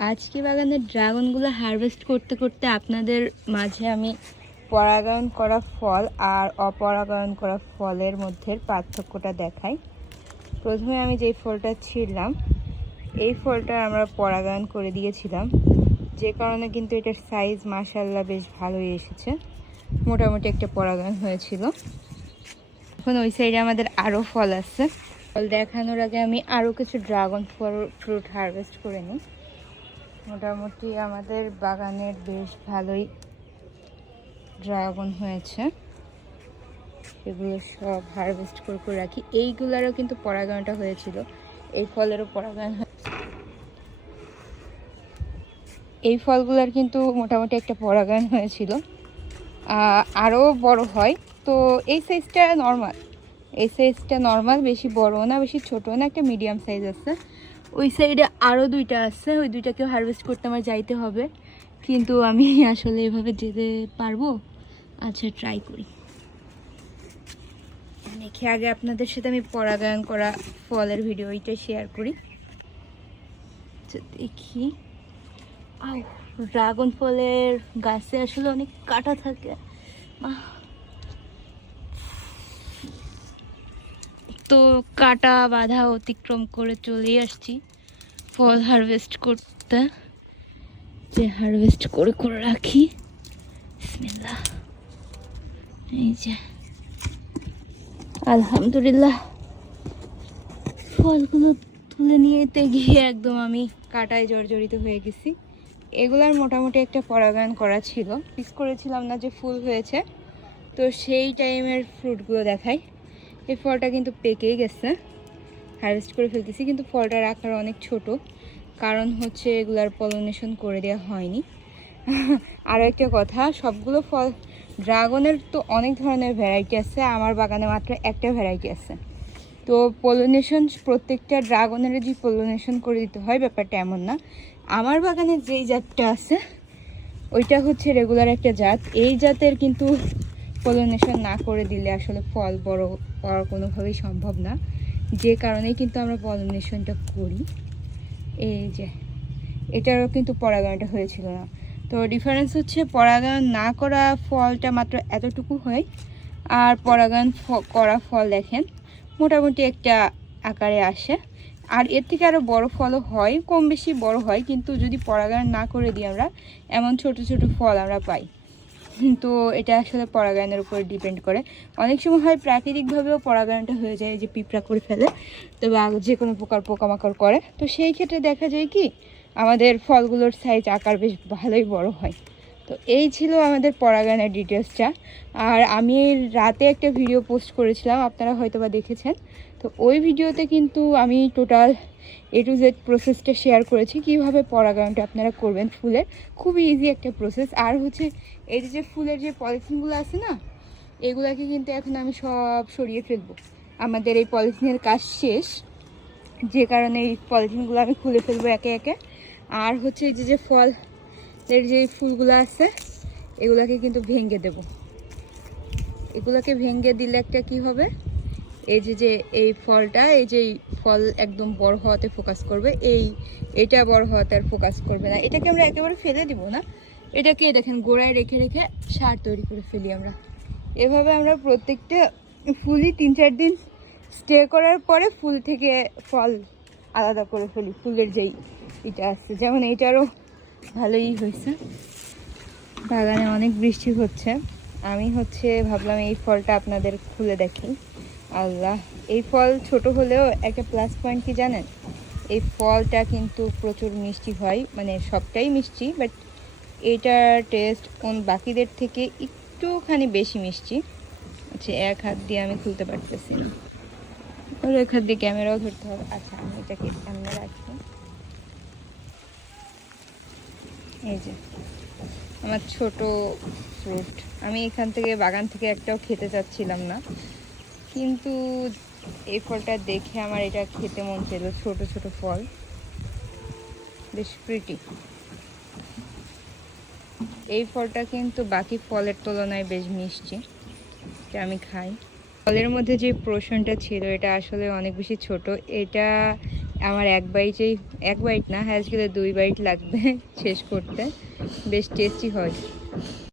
আজকে বাগানের ড্রাগনগুলো হারভেস্ট করতে করতে আপনাদের মাঝে আমি পরাগায়ন করা ফল আর অপরাগায়ন করা ফলের মধ্যে পার্থক্যটা দেখাই। প্রথমে আমি যেই ফলটা ছিঁড়লাম, এই ফলটা আমরা পরাগায়ন করে দিয়েছিলাম। যে কারণে কিন্তু এটার সাইজ মাসাল্লাহ বেশ ভালোই এসেছে। মোটামুটি একটা পরাগায়ন হয়েছিল। এখন ওই সাইডে আমাদের আরও ফল আছে। ফল দেখানোর আগে আমি আরও কিছু ড্রাগন ফল ফ্রুট হারভেস্ট করে নিই। মোটামুটি আমাদের বাগানের বেশ ভালোই ড্রাগন হয়েছে। এগুলো সব হারভেস্ট করে করে রাখি। এইগুলারও কিন্তু পরাগায়নটা হয়েছিল। এই ফলেরও পরাগায়ন এই ফলগুলোর কিন্তু মোটামুটি একটা পরাগায়ন হয়েছিল। আরও বড় হয়। তো এই সাইজটা নর্মাল এই সাইজটা নর্মাল বেশি বড় না, বেশি ছোট না, একটা মিডিয়াম সাইজ আছে। ওই সাইডে আরও দুইটা আছে ওই দুইটাকেও হারভেস্ট করতে আমার যাইতে হবে। কিন্তু আমি আসলে এভাবে যেতে পারব? আচ্ছা ট্রাই করি। দেখি আগে আপনাদের সাথে আমি পরাগায়ন করা ফলের ভিডিও ওইটা শেয়ার করি। আচ্ছা, দেখি। ড্রাগন ফলের গাছে আসলে অনেক কাটা থাকে। তো কাটা বাধা অতিক্রম করে চলে আসছি ফল হারভেস্ট করতে। যে হারভেস্ট করে করে রাখি। এই যে। আলহামদুলিল্লাহ। ফলগুলো তুলে নিয়েতে গিয়ে একদম আমি কাটায় জর্জরিত হয়ে গেছি। এগুলার মোটামুটি একটা পরাগায়ন করা ছিল। মিস করেছিলাম না যে ফুল হয়েছে। তো সেই টাইমের ফ্রুটগুলো দেখাই। এই ফলটা কিন্তু পেকেই গেছে। হারভেস্ট করে ফেলতেছি, কিন্তু ফলটার আকার অনেক ছোট। কারণ হচ্ছে এগুলার পলিনেশন করে দেওয়া হয়নি। আরও একটা কথা, সবগুলো ফল, ড্রাগনের তো অনেক ধরনের ভ্যারাইটি আছে, আমার বাগানে মাত্র একটা ভ্যারাইটি আছে। তো পলিনেশন, প্রত্যেকটা ড্রাগনের যে পলিনেশন করে দিতে হয়, ব্যাপারটা এমন না। আমার বাগানে যেই জাতটা আছে, ওইটা হচ্ছে রেগুলার একটা জাত। এই জাতের কিন্তু পলিনেশন না করে দিলে আসলে ফল বড় পাওয়া কোনোভাবেই সম্ভব না। যে কারণেই কিন্তু আমরা পলিনেশনটা করি। এই যে, এটারও কিন্তু পরাগায়নটা হয়েছিল না। তো ডিফারেন্স হচ্ছে পরাগায়ন না করা ফলটা মাত্র এতটুকু হয় আর পরাগায়ন করা ফল দেখেন, মোটামুটি একটা আকারে আসে। আর এর থেকে আরও বড় ফলও হয়, কম বেশি বড় হয়, কিন্তু যদি পরাগায়ন না করে দিই আমরা, এমন ছোট ছোট ফল আমরা পাই। তো এটা আসলে পরাগায়নের উপর ডিপেন্ড করে। অনেক সময় হয় প্রাকৃতিকভাবেও পরাগায়নটা হয়ে যায় যে পিঁপড়া করে ফেলে, তো বা যে কোনো প্রকার পোকামাকড় করে। তো সেই ক্ষেত্রে দেখা যায় কি, আমাদের ফলগুলোর সাইজ আকার বেশ ভালোই বড় হয়। তো এই ছিল আমাদের পরাগায়নের ডিটেলসটা আর আমি রাতে একটা ভিডিও পোস্ট করেছিলাম, আপনারা হয়তো বা দেখেছেন। তো ওই ভিডিওতে কিন্তু আমি টোটাল এ টু জেড প্রসেসটা শেয়ার করেছি, কীভাবে পরাগায়নটা আপনারা করবেন ফুলের। খুবই ইজি একটা প্রসেস আর হচ্ছে এই যে ফুলের যে পলিথিনগুলো আছে না, এগুলাকে কিন্তু এখন আমি সব সরিয়ে ফেলব। আমাদের এই পলিথিনের কাজ শেষ। যে কারণে এই পলিথিনগুলো আমি খুলে ফেলব একে একে। আর হচ্ছে এই যে যে ফল এর যে ফুলগুলো আছে, এগুলাকে কিন্তু ভেঙে দেব। এগুলোকে ভেঙে দিলে একটা কি হবে? এই যে যে এই ফলটা, এই যে ফল একদম বড় হওয়াতে ফোকাস করবে, এই, এটা বড় হওয়াতে আর ফোকাস করবে না। এটাকে আমরা একেবারে ফেলে দিব না। এটাকে দেখেন গোড়ায় রেখে রেখে সার তৈরি করে ফেলি আমরা। এভাবে আমরা প্রত্যেকটা ফুলই তিন চার দিন স্টে করার পরে ফুল থেকে ফল আলাদা করে ফেলি। ফুলের যেই এটা আসছে যেমন এইটারও ভালোই হয়েছে। বাগানে অনেক বৃষ্টি হচ্ছে। আমি হচ্ছে ভাবলাম এই ফলটা আপনাদের খুলে দেখি। আল্লাহ, এই ফল ছোট হলেও একটা প্লাস পয়েন্ট কি জানেন? এই ফলটা কিন্তু প্রচুর মিষ্টি হয়। মানে সবটাই মিষ্টি বাট এটার টেস্ট কোন বাকিদের থেকে একটুখানি বেশি মিষ্টি? আচ্ছা এক হাত দিয়ে আমি খুলতে পারতেছি না। ওর এক হাত দিয়ে ক্যামেরাও ধরতে হবে। আচ্ছা আমি এটাকে সামনে রাখি। এই যে, আমার ছোট ফ্রুট আমি এখান থেকে বাগান থেকে একটাও খেতে চাচ্ছিলাম না। কিন্তু এই ফলটা দেখে আমার এটা খেতে মন ছিল ছোট ছোট ফল। বেশ প্রিটি এই ফলটা কিন্তু বাকি ফলের তুলনায় বেশ মিষ্টি আমি খাই। ফলের মধ্যে যে পোর্শনটা ছিল, এটা আসলে অনেক বেশি ছোট। এটা আমার এক বাইটেই, এক বাইট না হ্যাঁ আজকে দুই বাইট লাগবে শেষ করতে। বেশ টেস্টি হয়।